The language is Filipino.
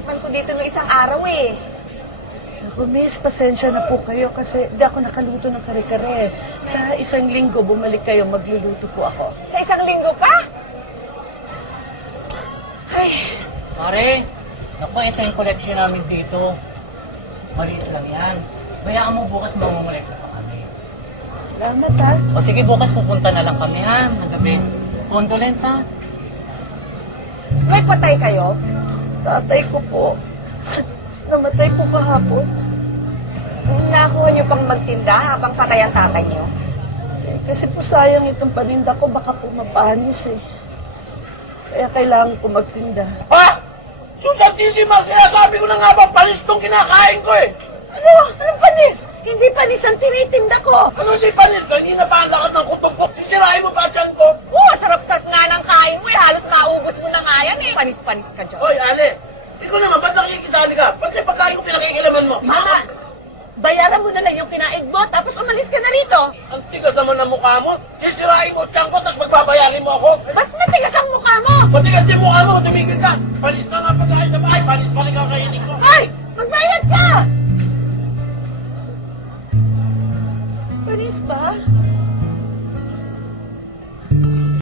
natikman ko dito no isang araw eh. Naku, miss, pasensya na po kayo kasi di ako nakaluto ng kare-kare. Sa isang linggo, bumalik kayo, magluluto po ako. Sa isang linggo pa? Ay, Pare, naku, ito yung collection namin dito. Maliit lang yan. Bayaan mo bukas mamumulekta pa kami. Salamat, ha? O sige, bukas pupunta na lang kami, ha? Hanggabi. Condolence, ha? may patay kayo? Tatay ko po. Namatay po kahapon. Nakuha niyo pang magtinda habang patay ang tatay niyo? Kasi po sayang itong paninda ko, baka po mapanis eh. Kaya kailangan ko magtinda. Ha? Susantisima, sinasabi ko na nga bang panis tong kinakain ko eh. Ano? Anong panis? Hindi panis ang tinitinda ko. Ano hindi panis? Kanina pa ang lakas ng kutob ko. Sisirain mo pa dyan ko. Sarap-sarap nga ng kain mo eh. Halos maubos mo na nga yan eh. Panis-panis ka dyan. Hoy, Ale. Ikaw naman, ba't nakikisali ka? Ba't yung pagkain ko pinakikilaman mo? Mama, bayaran mo na lang yung kinain mo, tapos umalis ka na rito. Ang tigas naman ng mukha mo. Sisirain mo dyan ko, tapos magbabayarin mo ako. Mas matigas ang mukha mo. Matigas din mukha mo, tumigil ka. Palis na nga pagkain sa bahay.